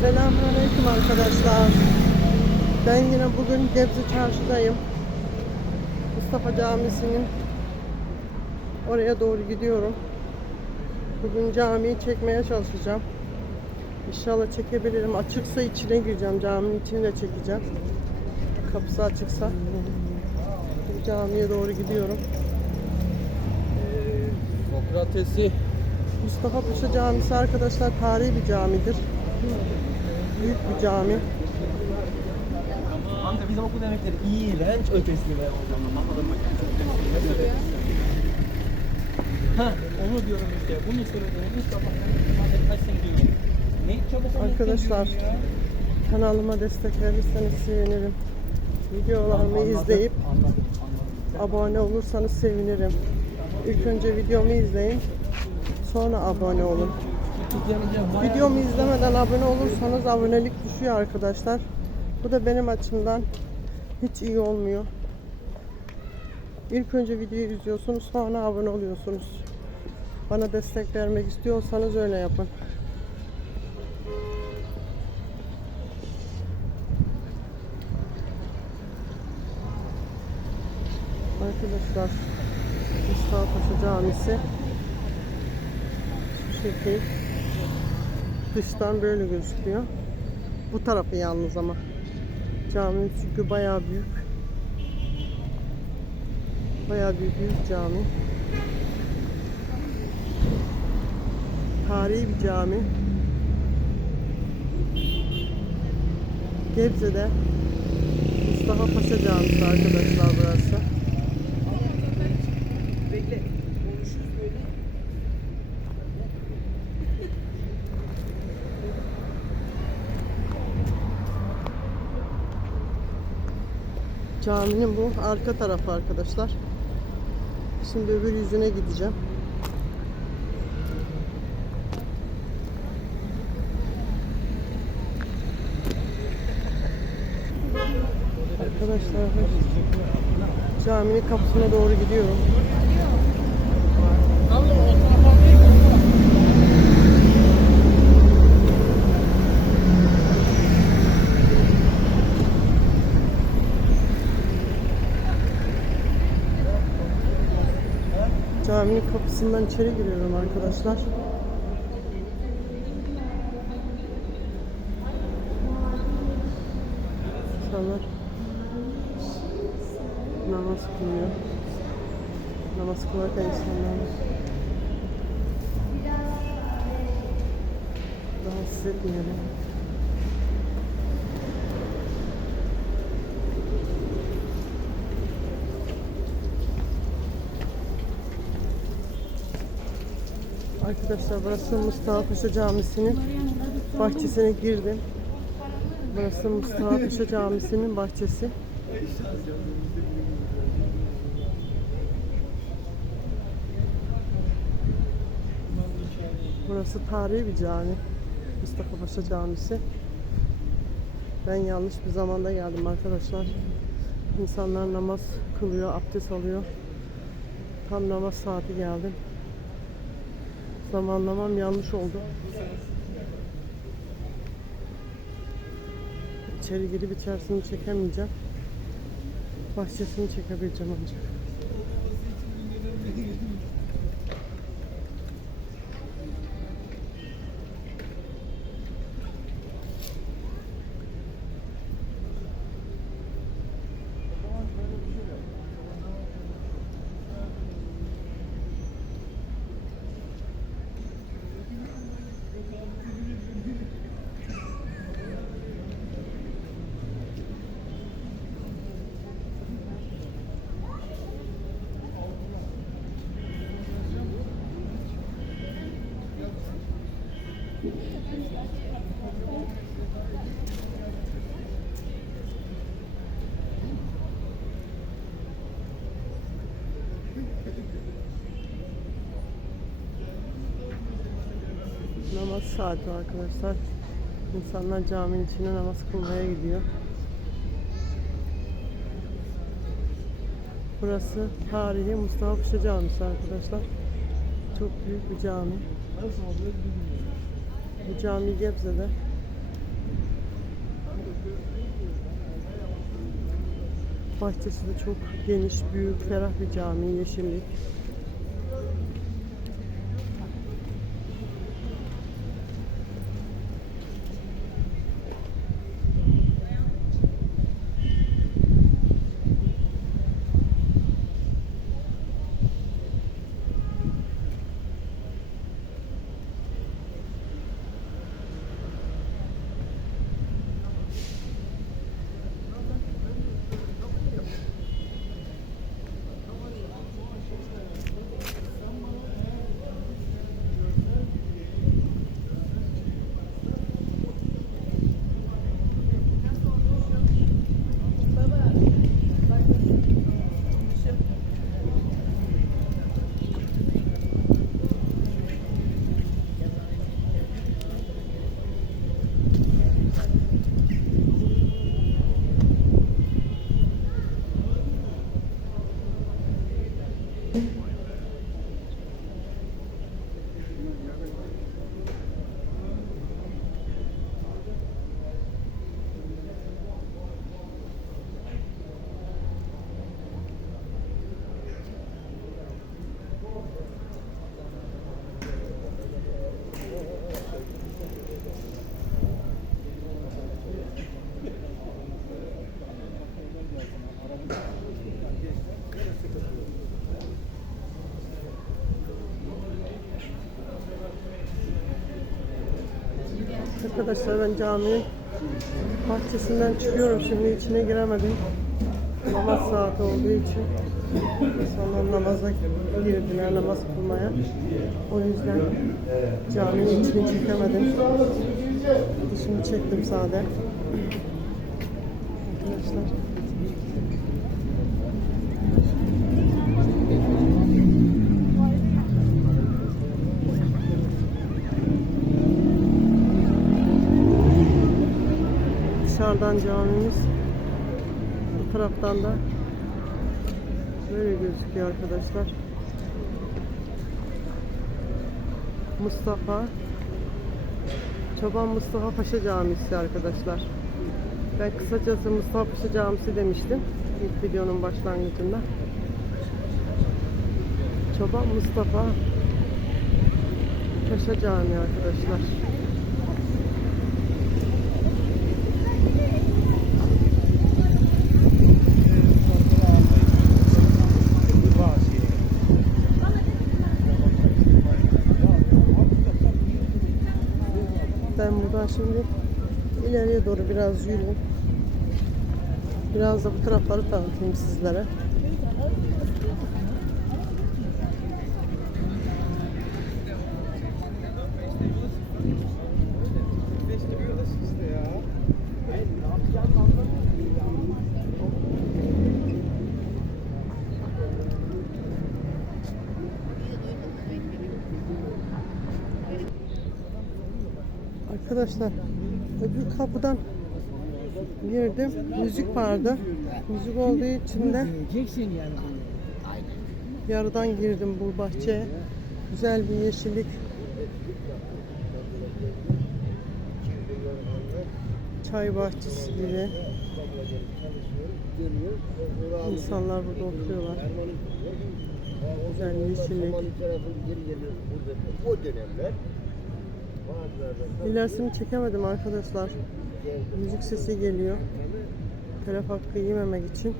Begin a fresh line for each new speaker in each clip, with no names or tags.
Selamünaleyküm arkadaşlar. Ben yine bugün Gebze Çarşı'dayım. Mustafa Camisi'nin oraya doğru gidiyorum. Bugün camiyi çekmeye çalışacağım. İnşallah çekebilirim. Açıksa içine gireceğim. Caminin içini de çekeceğim. Kapısı açıksa. Camiye doğru gidiyorum.
Sokrates'i
Mustafa Paşa Camisi arkadaşlar tarihi bir camidir. Büyük bir cami.
Kanka bizim okul yemekleri iğrenç ötesine Ha onu diyorum işte. Bunu söyledim. Hiç kapatmadım. Kaç sene diyorum. Ne çabuk
Arkadaşlar kanalıma destek verirseniz sevinirim. Videolarımı izleyip
Anladım, anladım.
abone olursanız sevinirim. İlk önce videomu izleyin. Sonra abone olun. Videomu izlemeden abone olursanız abonelik düşüyor arkadaşlar. Bu da benim açımdan hiç iyi olmuyor. İlk önce videoyu izliyorsunuz sonra abone oluyorsunuz. Bana destek vermek istiyorsanız öyle yapın. Arkadaşlar Mustafa Paşa Camisi şu şekil dıştan böyle gözüküyor. Bu tarafı yalnız ama caminin çünkü bayağı büyük. Bayağı bir büyük cami. Tarihi bir cami. Gebze'de Mustafa Paşa Camisi arkadaşlar burası.
Bekle.
Caminin bu arka tarafı arkadaşlar. Şimdi öbür yüzüne gideceğim. Arkadaşlar caminin kapısına doğru gidiyorum. Caminin kapısından içeri giriyorum arkadaşlar. İnsanlar namaz kılıyor. Namaz kılarken insanlar rahatsız etmeyelim. Arkadaşlar burası Mustafa Paşa Camisi'nin bahçesine girdim. Burası Mustafa Paşa Camisi'nin bahçesi. Burası tarihi bir cami. Mustafa Paşa Camisi. Ben yanlış bir zamanda geldim arkadaşlar. İnsanlar namaz kılıyor, abdest alıyor. Tam namaz saati geldim. Zamanlamam yanlış oldu. İçeri girip içerisini çekemeyeceğim. Bahçesini çekebileceğim ancak. saati arkadaşlar. İnsanlar caminin içine namaz kılmaya gidiyor. Burası tarihi Mustafa Paşa Camisi arkadaşlar. Çok büyük bir cami. Bu cami Gebze'de. Bahçesi de çok geniş, büyük, ferah bir cami, yeşillik. Arkadaşlar ben caminin bahçesinden çıkıyorum. Şimdi içine giremedim. Namaz saati olduğu için. Sonra namaza girdiler namaz kılmaya. O yüzden caminin içini çekemedim. Dışını çektim sade. Arkadaşlar. Dışarıdan camimiz. Bu taraftan da böyle gözüküyor arkadaşlar. Mustafa Çoban Mustafa Paşa Camisi arkadaşlar. Ben kısacası Mustafa Paşa Camisi demiştim ilk videonun başlangıcında. Çoban Mustafa Paşa Camii arkadaşlar. Ben buradan şimdi ileriye doğru biraz yürüyeyim. Biraz da bu tarafları tanıtayım sizlere. Arkadaşlar öbür kapıdan girdim. Müzik vardı. Müzik olduğu için de yarıdan girdim bu bahçeye. Güzel bir yeşillik. Çay bahçesi gibi. İnsanlar burada oturuyorlar. Güzel yeşillik.
O dönemler
İlerisini çekemedim arkadaşlar. Müzik sesi geliyor. Telef hakkı yememek için.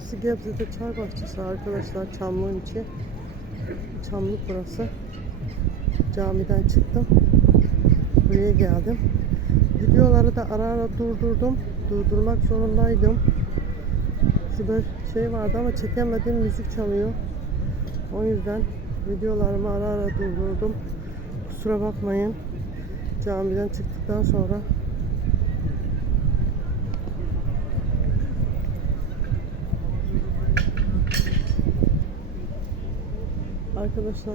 Burası Gebze'de çay bahçesi arkadaşlar. Çamlığın içi. Çamlık burası. Camiden çıktım. Buraya geldim. Videoları da ara ara durdurdum. Durdurmak zorundaydım. Şurada şey vardı ama çekemedim. Müzik çalıyor. O yüzden videolarımı ara ara durdurdum. Kusura bakmayın. Camiden çıktıktan sonra. Arkadaşlar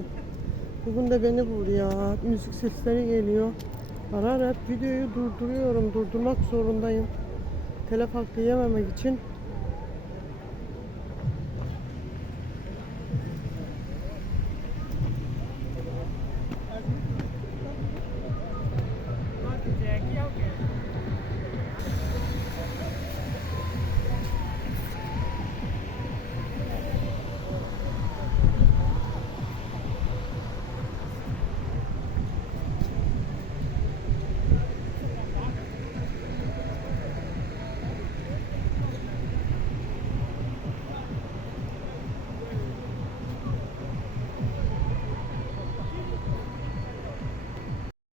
bugün de beni vur ya. Müzik sesleri geliyor. Ara ara videoyu durduruyorum. Durdurmak zorundayım. Telef hakkı yememek için